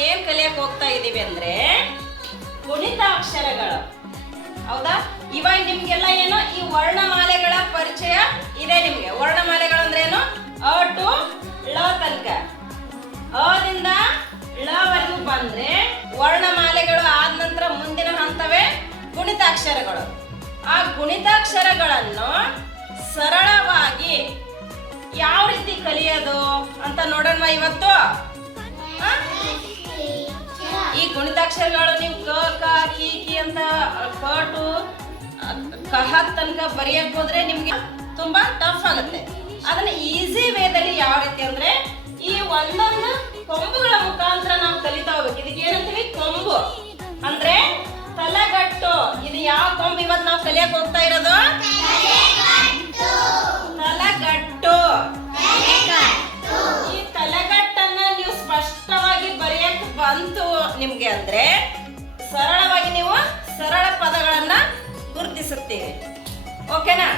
ನಾವೇನ್ ಕಲಿಯಕ್ಕೆ ಹೋಗ್ತಾ ಇದೀವಿ ಅಂದ್ರೆ ಗುಣಿತಾಕ್ಷರಗಳು. ಹೌದಾ? ಇವಾಗ ನಿಮ್ಗೆಲ್ಲ ಏನೋ ಈ ವರ್ಣಮಾಲೆಗಳ ಪರಿಚಯ ಇದೆ ನಿಮ್ಗೆ. ವರ್ಣಮಾಲೆಗಳು ಅಂದ್ರೆ ಏನು? ಅ ಟು ಳ ತನಕ, ಅದಿಂದ ಳವರೆಗೂ ಬಂದ್ರೆ ವರ್ಣಮಾಲೆಗಳು ಆದ ನಂತರ ಮುಂದಿನ ಹಂತವೇ ಗುಣಿತಾಕ್ಷರಗಳು. ಆ ಗುಣಿತಾಕ್ಷರಗಳನ್ನು ಸರಳವಾಗಿ ಯಾವ ರೀತಿ ಕಲಿಯೋದು ಅಂತ ನೋಡೋಣ ಇವತ್ತು. ಈ ಗುಣಿತಾಕ್ಷರಗಳು ನೀವು ಕ ಕ ಕಿ ಕಿ ಅಂತ ಕ ಟು ಕಹ ತನಕ ಬರೆಯಕ್ ಹೋದ್ರೆ ನಿಮ್ಗೆ ತುಂಬಾ ಟಫ್ ಆಗುತ್ತೆ. ಅದನ್ನ ಈಸಿ ವೇದಲ್ಲಿ ಯಾವ ರೀತಿ ಅಂದ್ರೆ ಈ ಒಂದೊಂದು ಕೊಂಬುಗಳ ಮುಖಾಂತರ ನಾವು ಕಲಿತಾ ಹೋಗ್ಬೇಕು. ಇದಕ್ಕೆ ಏನಂತೀವಿ? ಕೊಂಬು ಅಂದ್ರೆ ತಲೆಗಟ್ಟು. ಇದು ಯಾವ ಕೊಂಬು ಇವತ್ತು ನಾವು ಕಲಿಯಕ್ ಹೋಗ್ತಾ ಇರೋದು? ತಲೆಗಟ್ಟು. ಈ ತಲೆಗಟ್ಟನ್ನ ನೀವು ಸ್ಪಷ್ಟವಾಗಿ ಬರೆಯಕ್ ಬಂತು ನಿಮ್ಗೆ ಅಂದ್ರೆ ಸರಳವಾಗಿ ನೀವು ಸರಳ ಪದಗಳನ್ನ ಗುರುತಿಸುತ್ತೀವಿ. ಓಕೆನಾ?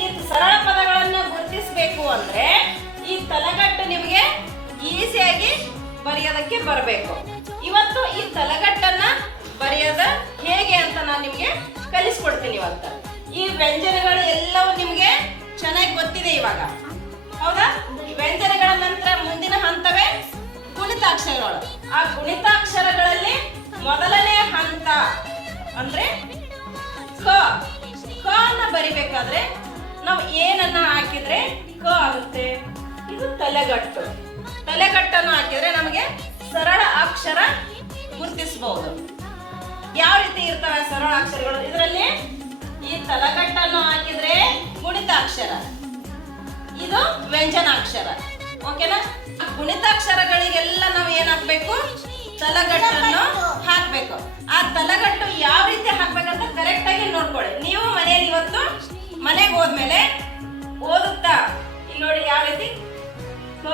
ಈ ಸರಳ ಪದಗಳನ್ನ ಗುರುತಿಸಬೇಕು ಅಂದ್ರೆ ಈ ತಲೆಗಟ್ಟು ನಿಮಗೆ ಈಸಿಯಾಗಿ ಬರೆಯೋದಕ್ಕೆ ಬರಬೇಕು. ಇವತ್ತು ಈ ತಲೆಗಟ್ಟನ್ನ ಬರೆಯೋದ ಹೇಗೆ ಅಂತ ನಾನು ನಿಮ್ಗೆ ಕಲಿಸ್ಕೊಡ್ತೀನಿ ಇವತ್ತು. ಈ ವ್ಯಂಜನಗಳು ಎಲ್ಲವೂ ನಿಮ್ಗೆ ಚೆನ್ನಾಗಿ ಗೊತ್ತಿದೆ ಇವಾಗ. ಹೌದಾ? ವ್ಯಂಜನಗಳ ನಂತರ ಮುಂದಿನ ಹಂತವೇ ಗುಣಿತಾಕ್ಷರಗಳು. ಆ ಗುಣಿತಾಕ್ಷರಗಳಲ್ಲಿ ಮೊದಲನೇ ಹಂತ ಅಂದ್ರೆ ಕ. ಕ ಅನ್ನ ಬರಿಬೇಕಾದ್ರೆ ನಾವು ಏನನ್ನ ಹಾಕಿದ್ರೆ ಕ ಆಗುತ್ತೆ? ಇದು ತಲೆಗಟ್ಟು. ತಲೆಗಟ್ಟನ್ನು ಹಾಕಿದ್ರೆ ನಮಗೆ ಸರಳ ಅಕ್ಷರ ಗುರುತಿಸಬಹುದು. ಯಾವ ರೀತಿ ಇರ್ತವೆ ಸರಳ ಅಕ್ಷರಗಳು? ಇದರಲ್ಲಿ ಈ ತಲೆಗಟ್ಟನ್ನು ಹಾಕಿದ್ರೆ ಗುಣಿತಾಕ್ಷರ, ಇದು ವ್ಯಂಜನಾಕ್ಷರ. ಓಕೆನಾ? ಗುಣಿತಾಕ್ಷರಗಳಿಗೆಲ್ಲ ನಾವು ಏನ್ ಹಾಕ್ಬೇಕು? ತಲೆಗಟ್ಟನ್ನು ಹಾಕ್ಬೇಕು. ಆ ತಲೆಗಟ್ಟು ಯಾವ ರೀತಿ ಹಾಕ್ಬೇಕಂತ ಕರೆಕ್ಟ್ ಆಗಿ ನೋಡ್ಕೊಳ್ಳಿ. ನೀವು ಮನೆಯಲ್ಲಿ ಇವತ್ತು ಮನೆಗೆ ಹೋದ್ಮೇಲೆ ಓದುತ್ತಾ ಇಲ್ಲಿ ನೋಡಿ ಯಾವ ರೀತಿ ಕ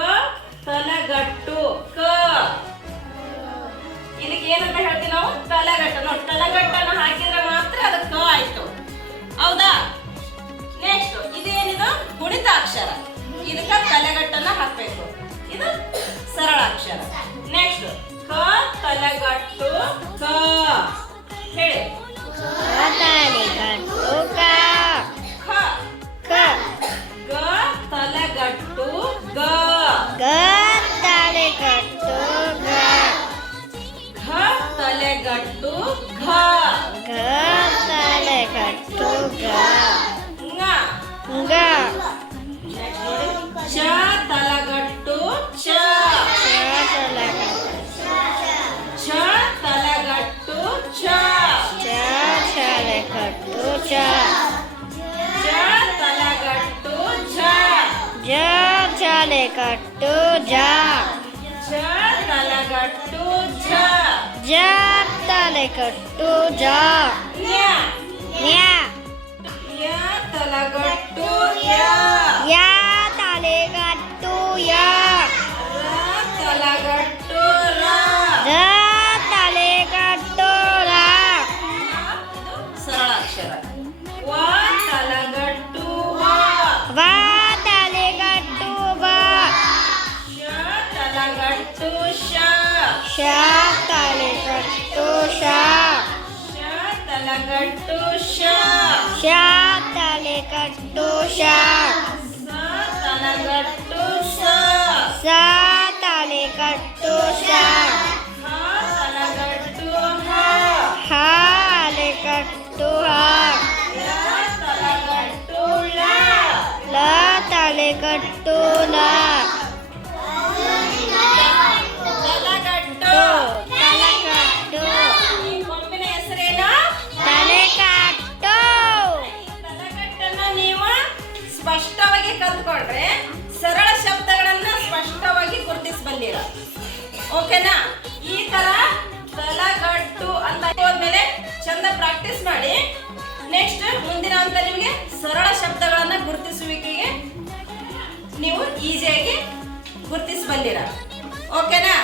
ತಲೆಗಟ್ಟು. ಕ ಇದಕ್ಕೆ ಏನಂತ ಹೇಳ್ತೀವಿ ನಾವು? ತಲೆಗಟ್ಟು. ನೋಡಿ, ತಲೆಗಟ್ಟನ್ನು ಹಾಕಿದ್ರೆ ಮಾತ್ರ ಅದು ಕ ಆಯ್ತು. ಹೌದಾ? ನೆಕ್ಸ್ಟ್ ಇದೇನಿದು? ಗುಣಿತಾಕ್ಷರ. ಇದಕ್ಕ ತಲೆಗಟ್ಟನ್ನ ಹಾಕ್ಬೇಕು. ಇದು ಸರಳ ಅಕ್ಷರ. ನೆಕ್ಸ್ಟ್ ಕ ತಲೆಗಟ್ಟು ಕ. ಹೇಳಿ. ಗ ತಲೆಗಟ್ಟು ಗ. ಘ ತಲೆಗಟ್ಟು ಘ. ಚ ತಲೆಗಟ್ಟು ಚ. ಚ ತಲೆಗಟ್ಟು ಚ. ಜ ತಲೆಗಟ್ಟು ಝ. ಜ ತಲೆಗಟ್ಟು ಝ. ಜ ತಲೆಗಟ್ಟು ಝ. ಯ ತಲೆಗಟ್ಟು ಯ. ಯ ತಲೆಗಟ್ಟು ಯ. ತಲೆಗಟ್ಟು ರ. ತಲೆಗಟ್ಟು ರ. ಸರಳ ಅಕ್ಷರ. ವ ತಲೆಗಟ್ಟು ವ. ವ ತಲೆಗಟ್ಟು ವ. ಶ ತಲೆಗಟ್ಟು ಶ. ಶ ತಲೆಗಟ್ಟು ಶ. ಶ ತಲೆಗಟ್ಟು ಶ. ಶ ತಲೆಗಟ್ಟು ಶ. ಸ ತಲೆಗಟ್ಟು ಸ. ಸ ತಲೆಗಟ್ಟು ಸ. ಹ ತಲೆಗಟ್ಟು ಹ. ಹ ತಲೆಗಟ್ಟು ಹ. ಲ ತಲೆಗಟ್ಟು ಲ. ಲ ತಲೆಗಟ್ಟು ಲ. ತಲೆಗಟ್ಟು. ಈ ಕೊಂಬಿನ ಹೆಸರೇನು? ತಲೆಗಟ್ಟು. ತಲೆಗಟ್ಟನ್ನ ನೀವು ಸ್ಪಷ್ಟವಾಗಿ ಕಲ್ತ್ಕೊಂಡ್ರೆ ಸರಳ ಶಬ್ದಗಳನ್ನ ಸ್ಪಷ್ಟವಾಗಿ ಗುರುತಿಸಬಲ್ಲಿರ. ಓಕೆನಾ? ಈ ತರ ತಲೆಗಟ್ಟು ಅಂತ ಹೋದ್ಮೇಲೆ ಚಂದ ಪ್ರಾಕ್ಟೀಸ್ ಮಾಡಿ. ನೆಕ್ಸ್ಟ್ ಮುಂದಿನ ಹಂತ ನಿಮಗೆ ಸರಳ ಶಬ್ದಗಳನ್ನ ಗುರುತಿಸುವಿಕೆಗೆ ನೀವು ಈಸಿಯಾಗಿ ಗುರುತಿಸಬಲ್ಲಿರ. ಓಕೆನಾ?